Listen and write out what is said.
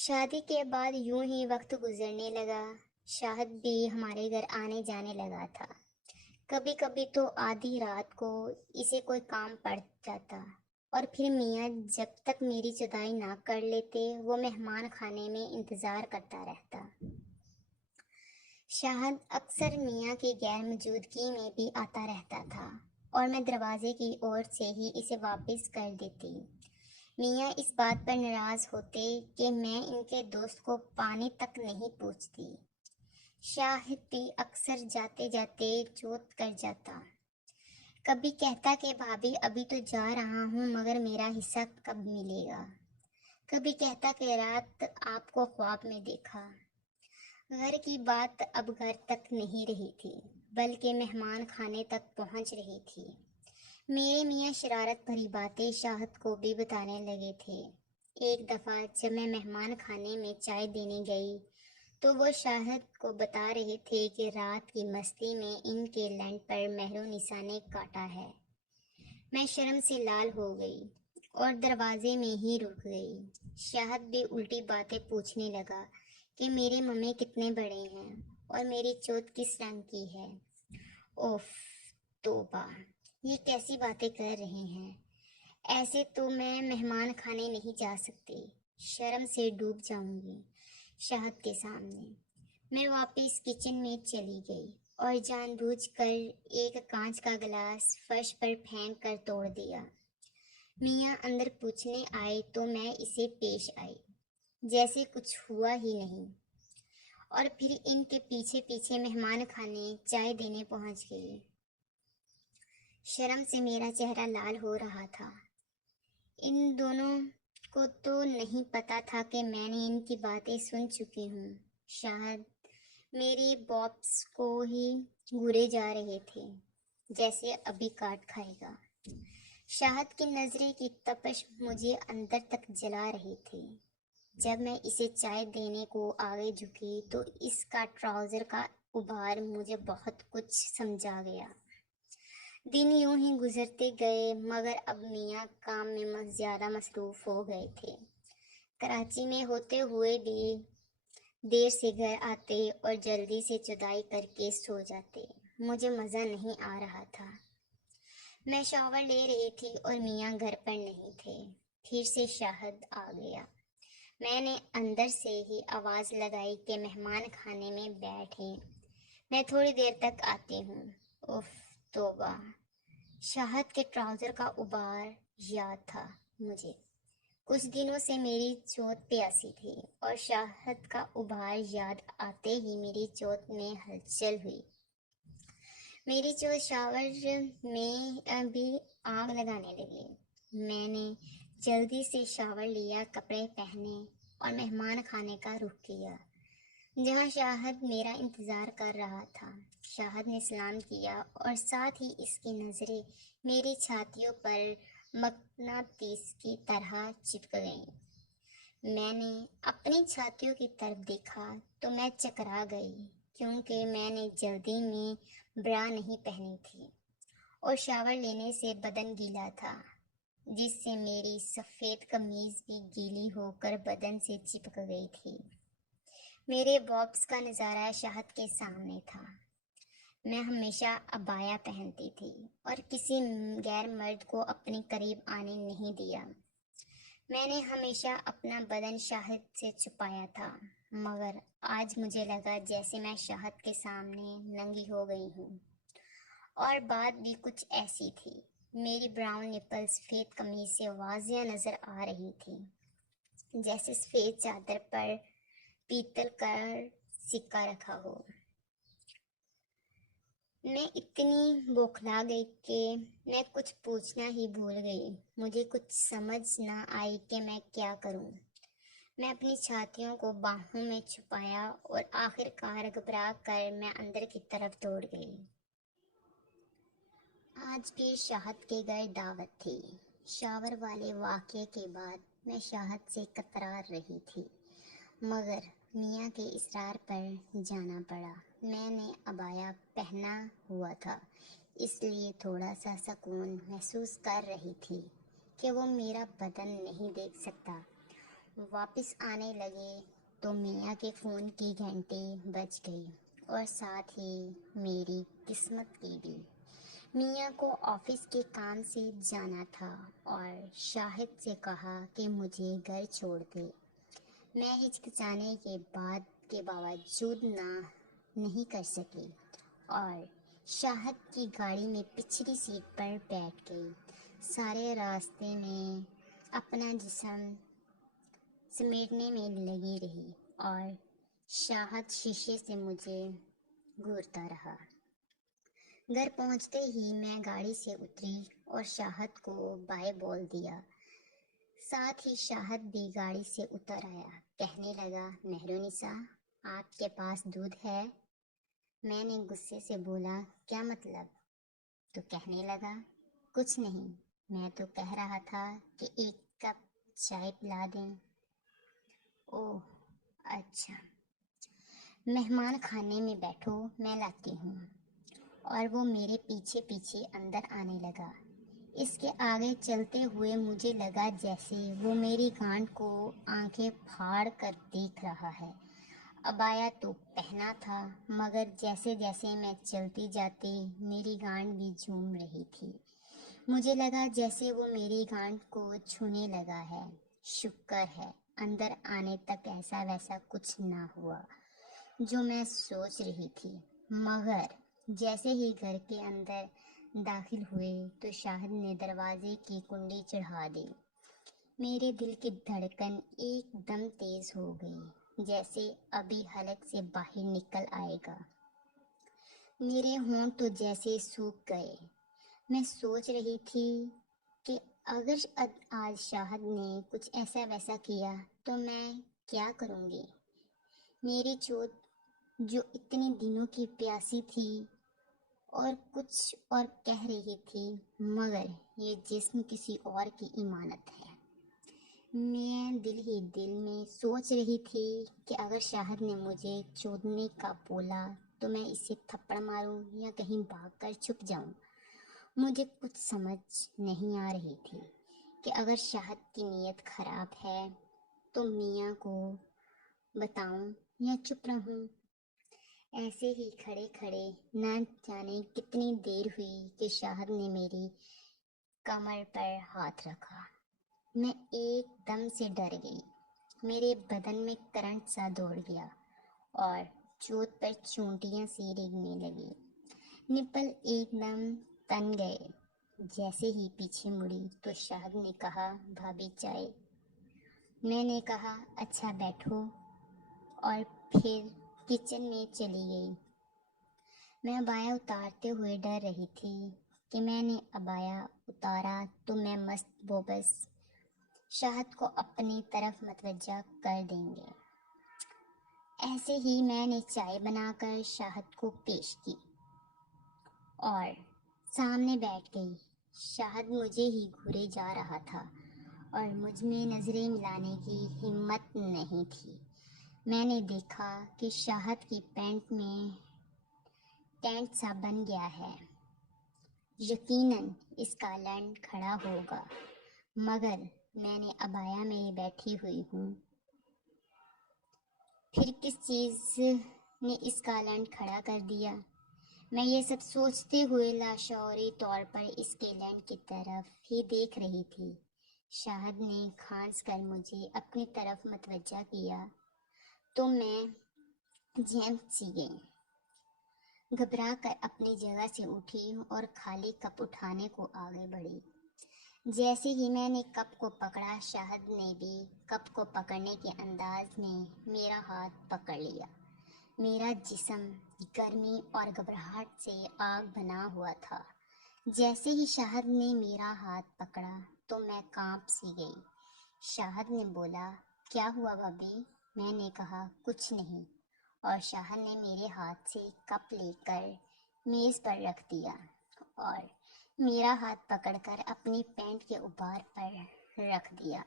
شادی کے بعد یوں ہی وقت گزرنے لگا۔ شاہد بھی ہمارے گھر آنے جانے لگا تھا۔ کبھی کبھی تو آدھی رات کو اسے کوئی کام پڑ جاتا، اور پھر میاں جب تک میری جدائی نہ کر لیتے وہ مہمان خانے میں انتظار کرتا رہتا۔ شاہد اکثر میاں کی غیر موجودگی میں بھی آتا رہتا تھا، اور میں دروازے کی اور سے ہی اسے واپس کر دیتی۔ میاں اس بات پر ناراض ہوتے کہ میں ان کے دوست کو پانی تک نہیں پوچھتی۔ شاہد بھی اکثر جاتے جاتے چوٹ کر جاتا۔ کبھی کہتا کہ بھابھی ابھی تو جا رہا ہوں مگر میرا حصہ کب ملے گا۔ کبھی کہتا کہ رات آپ کو خواب میں دیکھا۔ گھر کی بات اب گھر تک نہیں رہی تھی بلکہ مہمان خانے تک پہنچ رہی تھی۔ میرے میاں شرارت بھری باتیں شاہد کو بھی بتانے لگے تھے۔ ایک دفعہ جب میں مہمان خانے میں چائے دینے گئی تو وہ شاہد کو بتا رہے تھے کہ رات کی مستی میں ان کے لینڈ پر مہر و نسا نے کاٹا ہے۔ میں شرم سے لال ہو گئی اور دروازے میں ہی رک گئی۔ شاہد بھی الٹی باتیں پوچھنے لگا کہ میرے ممے کتنے بڑے ہیں اور میری چوٹ کس رنگ کی ہے۔ اوف توبہ، یہ کیسی باتیں کر رہے ہیں؟ ایسے تو میں مہمان خانے نہیں جا سکتی، شرم سے ڈوب جاؤں گی شاہد کے سامنے۔ میں واپس کچن میں چلی گئی اور جان بوجھ کر ایک کانچ کا گلاس فرش پر پھینک کر توڑ دیا۔ میاں اندر پوچھنے آئے تو میں اسے پیش آئی جیسے کچھ ہوا ہی نہیں، اور پھر ان کے پیچھے پیچھے مہمان خانے چائے دینے پہنچ گئی۔ شرم سے میرا چہرہ لال ہو رہا تھا۔ ان دونوں کو تو نہیں پتا تھا کہ میں نے ان کی باتیں سن چکی ہوں۔ شاہد میری بابس کو ہی گھورے جا رہے تھے جیسے ابھی کاٹ کھائے گا۔ شاہد کی نظریں کی تپش مجھے اندر تک جلا رہی تھی۔ جب میں اسے چائے دینے کو آگے جھکی تو اس کا ٹراؤزر کا ابھار مجھے بہت کچھ سمجھا گیا۔ دن یوں ہی گزرتے گئے مگر اب میاں کام میں زیادہ مصروف ہو گئے تھے۔ کراچی میں ہوتے ہوئے بھی دیر سے گھر آتے اور جلدی سے چدائی کر کے سو جاتے۔ مجھے مزہ نہیں آ رہا تھا۔ میں شاور لے رہی تھی اور میاں گھر پر نہیں تھے۔ پھر سے شاہد آ گیا۔ میں نے اندر سے ہی آواز لگائی کہ مہمان خانے میں بیٹھیں، میں تھوڑی دیر تک آتی ہوں۔ اف توبہ، شاہد کے ٹراؤزر کا ابھار یاد تھا مجھے۔ کچھ دنوں سے میری چوٹ پیاسی تھی اور شاہد کا ابھار یاد آتے ہی میری چوٹ میں ہلچل ہوئی۔ میری چوٹ شاور میں بھی آگ لگانے لگی۔ میں نے جلدی سے شاور لیا، کپڑے پہنے اور مہمان خانے کا رخ کیا جہاں شاہد میرا انتظار کر رہا تھا۔ شاہد نے سلام کیا اور ساتھ ہی اس کی نظریں میری چھاتیوں پر مقناطیس کی طرح چپک گئیں۔ میں نے اپنی چھاتیوں کی طرف دیکھا تو میں چکرا گئی کیونکہ میں نے جلدی میں برا نہیں پہنی تھی اور شاور لینے سے بدن گیلا تھا جس سے میری سفید قمیض بھی گیلی ہو کر بدن سے چپک گئی تھی۔ میرے بابس کا نظارہ شاہد کے سامنے تھا۔ میں ہمیشہ عبایا پہنتی تھی اور کسی غیر مرد کو اپنے قریب آنے نہیں دیا۔ میں نے ہمیشہ اپنا بدن شاہد سے چھپایا تھا مگر آج مجھے لگا جیسے میں شاہد کے سامنے ننگی ہو گئی ہوں۔ اور بات بھی کچھ ایسی تھی۔ میری براؤن نپل سفید قمیض سے واضح نظر آ رہی تھی جیسے سفید چادر پر پیتل کا سکہ رکھا ہو۔ میں اتنی بوکھلا گئی کہ میں کچھ پوچھنا ہی بھول گئی۔ مجھے کچھ سمجھ نہ آئی کہ میں کیا کروں۔ میں اپنی چھاتیوں کو باہوں میں چھپایا اور آخر کار گھبرا کر میں اندر کی طرف دوڑ گئی۔ آج بھی شاہد کے گھر دعوت تھی۔ شاور والے واقعے کے بعد میں شاہد سے کترا رہی تھی مگر میاں کے اصرار پر جانا پڑا۔ میں نے عبایا پہنا ہوا تھا اس لیے تھوڑا سا سکون محسوس کر رہی تھی کہ وہ میرا بدن نہیں دیکھ سکتا۔ واپس آنے لگے تو میاں کے فون کی گھنٹی بج گئی اور ساتھ ہی میری قسمت کی بھی۔ میاں کو آفس کے کام سے جانا تھا اور شاہد سے کہا کہ مجھے گھر چھوڑ دے۔ میں ہچکچانے کے باوجود نہیں کر سکی اور شاہد کی گاڑی میں پچھلی سیٹ پر بیٹھ گئی۔ سارے راستے میں اپنا جسم سمیٹنے میں لگی رہی اور شاہد شیشے سے مجھے گھورتا رہا۔ گھر پہنچتے ہی میں گاڑی سے اتری اور شاہد کو بائے بول دیا۔ ساتھ ہی شاہد بھی گاڑی سے اتر آیا۔ کہنے لگا، مہرونسا، آپ کے پاس دودھ ہے؟ میں نے غصے سے بولا، کیا مطلب؟ تو کہنے لگا، کچھ نہیں، میں تو کہہ رہا تھا کہ ایک کپ چائے پلا دیں۔ اوہ اچھا، مہمان خانے میں بیٹھو، میں لاتی ہوں۔ اور وہ میرے پیچھے پیچھے اندر آنے لگا۔ اس کے آگے چلتے ہوئے مجھے لگا جیسے وہ میری گانٹ کو آنکھیں پھاڑ کر دیکھ رہا ہے۔ عبایا تو پہنا تھا، مگر جیسے جیسے میں چلتی جاتی میری گانٹ بھی جھوم رہی تھی۔ مجھے لگا جیسے وہ میری گانٹ کو چھونے لگا ہے۔ شکر ہے اندر آنے تک ایسا ویسا کچھ نہ ہوا جو میں سوچ رہی تھی، مگر جیسے ہی گھر کے اندر داخل ہوئے تو شاہد نے دروازے کی کنڈی چڑھا دی۔ میرے دل کی دھڑکن ایک دم تیز ہو گئی، جیسے ابھی حلق سے باہر نکل آئے گا۔ میرے ہونٹ تو جیسے سوکھ گئے۔ میں سوچ رہی تھی کہ اگر آج شاہد نے کچھ ایسا ویسا کیا تو میں کیا کروں گی؟ میری چوٹ جو اتنے دنوں کی پیاسی تھی اور کچھ اور کہہ رہی تھی، مگر یہ جسم کسی اور کی امانت ہے۔ میں دل ہی دل میں سوچ رہی تھی کہ اگر شاہد نے مجھے چودنے کا بولا تو میں اسے تھپڑ ماروں یا کہیں بھاگ کر چھپ جاؤں۔ مجھے کچھ سمجھ نہیں آ رہی تھی کہ اگر شاہد کی نیت خراب ہے تو میاں کو بتاؤں یا چپ رہوں۔ ایسے ہی کھڑے کھڑے نہ جانے کتنی دیر ہوئی کہ شاہد نے میری کمر پر ہاتھ رکھا۔ میں ایک دم سے ڈر گئی۔ میرے بدن میں کرنٹ سا دوڑ گیا اور چوٹ پر چونٹیاں سی رگنے لگی۔ نپل ایک دم تن گئے۔ جیسے ہی پیچھے مڑی تو شاہد نے کہا، بھابھی چائے؟ میں نے کہا، اچھا بیٹھو، اور پھر کچن میں چلی گئی۔ میں عبایا اتارتے ہوئے ڈر رہی تھی کہ میں نے عبایا اتارا تو میں مست بوبس شاہد کو اپنی طرف متوجہ کر دیں گے۔ ایسے ہی میں نے چائے بنا کر شاہد کو پیش کی اور سامنے بیٹھ گئی۔ شاہد مجھے ہی گھورے جا رہا تھا اور مجھ میں نظریں ملانے کی ہمت نہیں تھی۔ میں نے دیکھا کہ شاہد کی پینٹ میں ٹینٹ سا بن گیا ہے۔ یقیناً اس کا لنڈ کھڑا ہوگا، مگر میں نے عبایا میں بیٹھی ہوئی ہوں۔ پھر کس چیز نے اس کا لنڈ کھڑا کر دیا؟ میں یہ سب سوچتے ہوئے لاشعوری طور پر اس کے لنڈ کی طرف ہی دیکھ رہی تھی۔ شاہد نے کھانس کر مجھے اپنی طرف متوجہ کیا تو میں جھنک سی گئی۔ گھبرا کر اپنی جگہ سے اٹھی اور خالی کپ اٹھانے کو آگے بڑھی۔ جیسے ہی میں نے کپ کو پکڑا، شاہد نے بھی کپ کو پکڑنے کے انداز میں میرا ہاتھ پکڑ لیا۔ میرا جسم گرمی اور گھبراہٹ سے آگ بنا ہوا تھا۔ جیسے ہی شاہد نے میرا ہاتھ پکڑا تو میں کانپ سی گئی۔ شاہد نے بولا، کیا ہوا بھابھی؟ میں نے کہا، کچھ نہیں، اور شاہد نے میرے ہاتھ سے کپ لے کر میز پر رکھ دیا اور میرا ہاتھ پکڑ کر اپنی پینٹ کے اوپر پر رکھ دیا۔